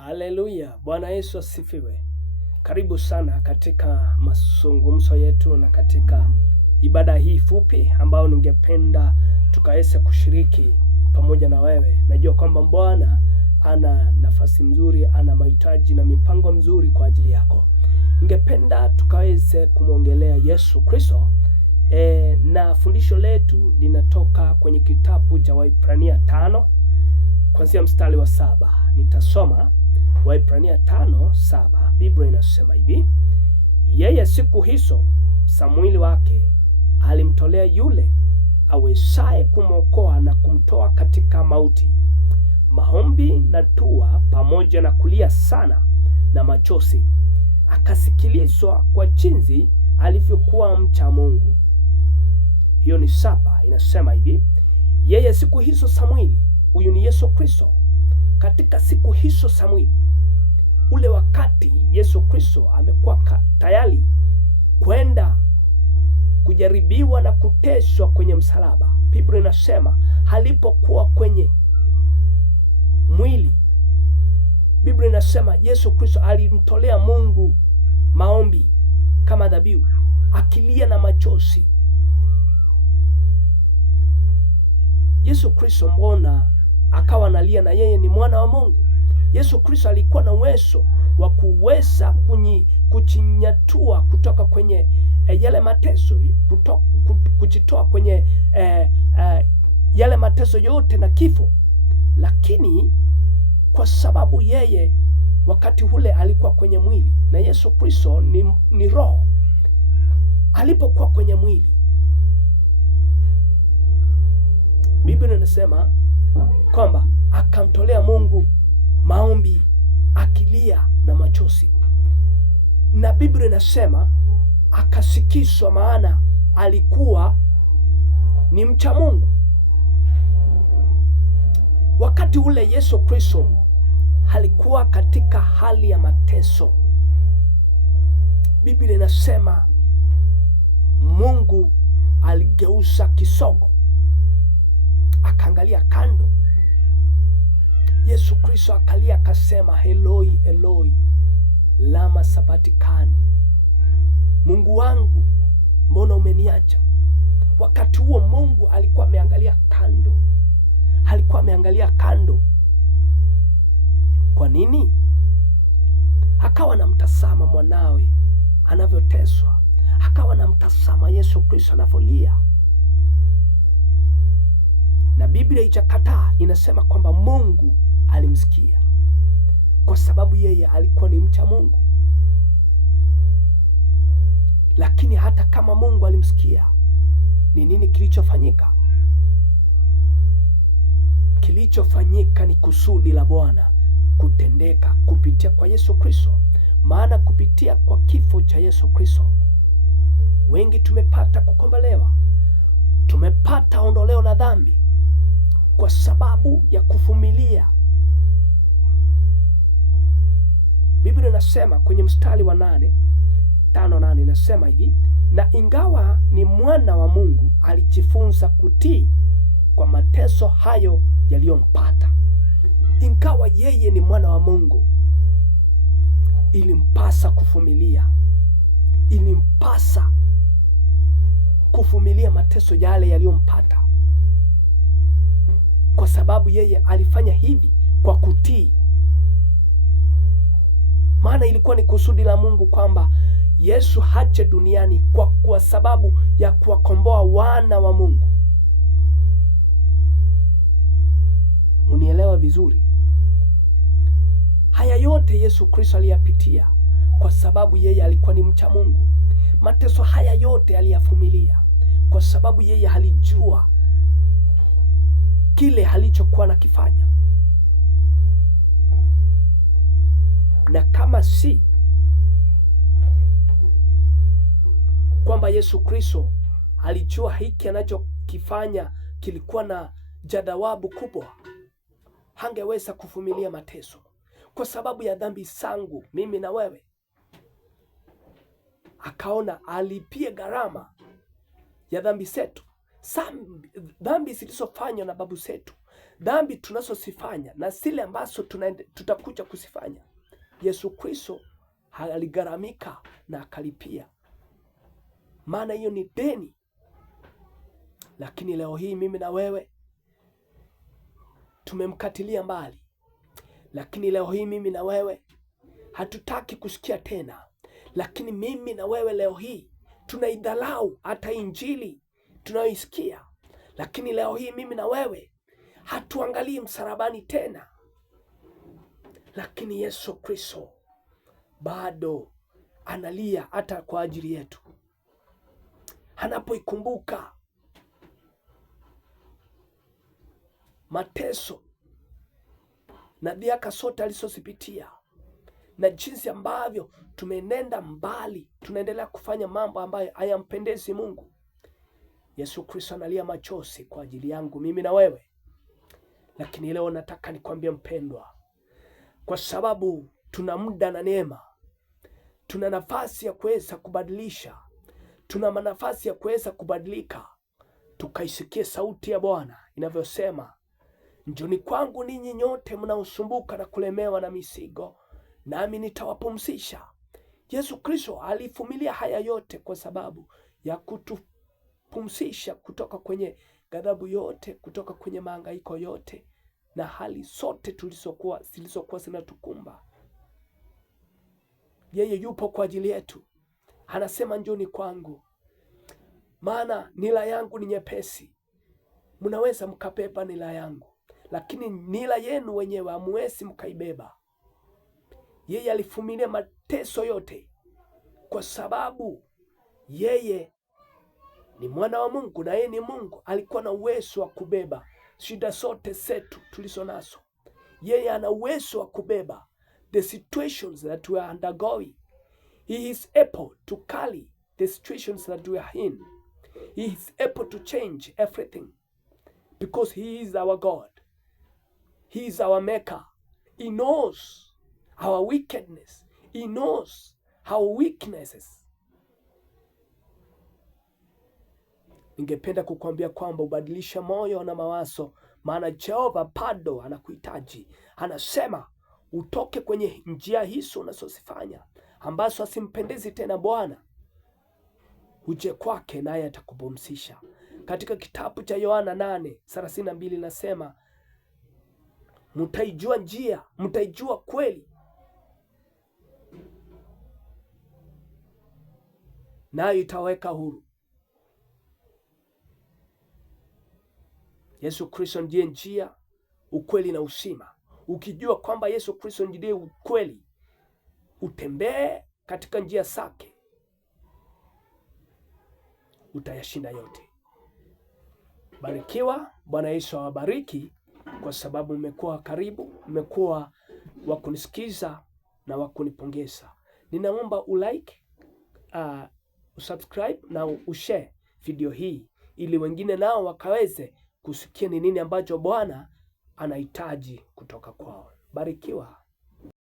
Haleluya, Bwana Yesu asifiwe. Karibu sana katika mazungumzo yetu na katika ibada hii fupi ambayo ningependa tukaweze kushiriki pamoja na wewe. Najua kwamba Bwana ana nafasi nzuri, ana mahitaji na mipango mzuri kwa ajili yako. Ningependa tukaweze kumwongelea Yesu Kristo. Na fundisho letu linatoka kwenye kitabu cha Waebrania 5 kuanzia mstari wa 7. Nitasoma Waebrania 5:7. Biblia inasema hivi: yeye siku hizo za mwili wake alimtolea yule awezaye kumwokoa na kumtoa katika mauti, maombi na dua pamoja na kulia sana na machozi, akasikilizwa kwa jinsi alivyokuwa mcha Mungu. Hiyo ni 7. Inasema hivi: yeye siku hizo za mwili, huyu ni Yesu Kristo. Katika siku hizo za mwili, ule wakati Yesu Kristo amekuwa tayari kwenda kujaribiwa na kuteswa kwenye msalaba. Biblia inasema alipokuwa kwenye mwili, Biblia inasema Yesu Kristo alimtolea Mungu maombi kama dhabihu, akilia na machozi. Yesu Kristo mbona akawa analia, na yeye ni mwana wa Mungu? Yesu Kristo alikuwa na uwezo wa kuweza kuchinyatua kutoka kwenye yale mateso, kujitoa kwenye yale mateso yote na kifo, lakini kwa sababu yeye wakati ule alikuwa kwenye mwili, na Yesu Kristo ni roho. Alipokuwa kwenye mwili, Biblia inasema kwamba akamtolea Mungu maombi akilia na machozi, na Biblia inasema akasikizwa, maana alikuwa ni mcha Mungu. Wakati ule Yesu Kristo alikuwa katika hali ya mateso. Biblia inasema Mungu aligeuza kisogo, akaangalia kando. Yesu Kristo akalia akasema, Eloi Eloi lama sabatikani, Mungu wangu mbona umeniacha? Wakati huo Mungu alikuwa ameangalia kando, alikuwa ameangalia kando. Kwa nini? Akawa namtazama mwanawe anavyoteswa, akawa namtazama Yesu Kristo anavyolia. Na Biblia haijakataa, inasema kwamba Mungu alimsikia kwa sababu yeye alikuwa ni mcha Mungu. Lakini hata kama Mungu alimsikia, ni nini kilichofanyika? Kilichofanyika ni kusudi la Bwana kutendeka kupitia kwa Yesu Kristo. Maana kupitia kwa kifo cha Yesu Kristo wengi tumepata kukombolewa, tumepata ondoleo la dhambi kwa sababu ya kuvumilia. Biblia inasema kwenye mstari wa 5:8 inasema hivi: na ingawa ni mwana wa Mungu, alijifunza kutii kwa mateso hayo yaliyompata. Ingawa yeye ni mwana wa Mungu, ilimpasa kuvumilia, ilimpasa kuvumilia mateso yale yaliyompata, kwa sababu yeye alifanya hivi kwa kutii. Maana ilikuwa ni kusudi la Mungu kwamba Yesu haje duniani kwa sababu ya kuwakomboa wana wa Mungu. Munielewa vizuri? Haya yote Yesu Kristo aliyapitia kwa sababu yeye alikuwa ni mcha Mungu. Mateso haya yote aliyavumilia kwa sababu yeye alijua kile alichokuwa nakifanya. Na kama si kwamba Yesu Kristo alijua hiki anachokifanya kilikuwa na jadhawabu kubwa, hangeweza kuvumilia mateso kwa sababu ya dhambi zangu mimi na wewe. Akaona alipie gharama ya dhambi zetu, dhambi zilizofanywa na babu zetu, dhambi tunazosifanya na zile ambazo tutakuja kusifanya, Yesu Kristo aligharamika na akalipia, maana hiyo ni deni. Lakini leo hii mimi na wewe tumemkatilia mbali. Lakini leo hii mimi na wewe hatutaki kusikia tena. Lakini mimi na wewe leo hii tunaidhalau hata injili tunayoisikia. Lakini leo hii mimi na wewe hatuangalii msalabani tena. Lakini Yesu Kristo bado analia hata kwa ajili yetu. Anapoikumbuka mateso na dhihaka zote alizozipitia na jinsi ambavyo tumenenda mbali, tunaendelea kufanya mambo ambayo hayampendezi Mungu, Yesu Kristo analia machozi kwa ajili yangu mimi na wewe. Lakini leo nataka nikwambie mpendwa, kwa sababu tuna muda na neema, tuna nafasi ya kuweza kubadilisha, tuna nafasi ya kuweza kubadilika, tukaisikie sauti ya Bwana inavyosema, njoni kwangu ninyi nyote mnaosumbuka na kulemewa na mizigo, nami nitawapumzisha. Yesu Kristo alivumilia haya yote kwa sababu ya kutupumzisha kutoka kwenye ghadhabu yote, kutoka kwenye mahangaiko yote na hali zote zilizokuwa zinatukumba. Yeye yupo kwa ajili yetu. Anasema njoni kwangu, maana nila yangu ni nyepesi. Mnaweza mkabeba nila yangu, lakini nila yenu wenyewe hamwezi mkaibeba. Yeye alivumilia mateso yote kwa sababu yeye ni mwana wa Mungu na yeye ni Mungu. Alikuwa na uwezo wa kubeba shida zote zetu tulizo nazo. Yeye ana uwezo wa kubeba the situations that we are undergoing. He is able to carry the situations that we are in. He is able to change everything because he is our God. He is our maker. He knows our wickedness. He knows our weaknesses. Ningependa kukwambia kwamba ubadilisha moyo na mawazo, maana Jehova bado anakuhitaji. Anasema utoke kwenye njia hizo unazozifanya ambazo asimpendezi tena Bwana, uje kwake naye atakupumzisha. Katika kitabu cha Yohana 8:32 nasema, mtaijua njia, mtaijua kweli, nayo itaweka huru. Yesu Kristo ndiye njia, ukweli na uzima. Ukijua kwamba Yesu Kristo ndiye ukweli, utembee katika njia zake, utayashinda yote. Barikiwa. Bwana Yesu awabariki kwa sababu mmekuwa karibu, mmekuwa wa kunisikiza na wa kunipongeza. Ninaomba ulike, usubscribe na ushare video hii ili wengine nao wakaweze kusikia ni nini ambacho Bwana anahitaji kutoka kwao. Barikiwa.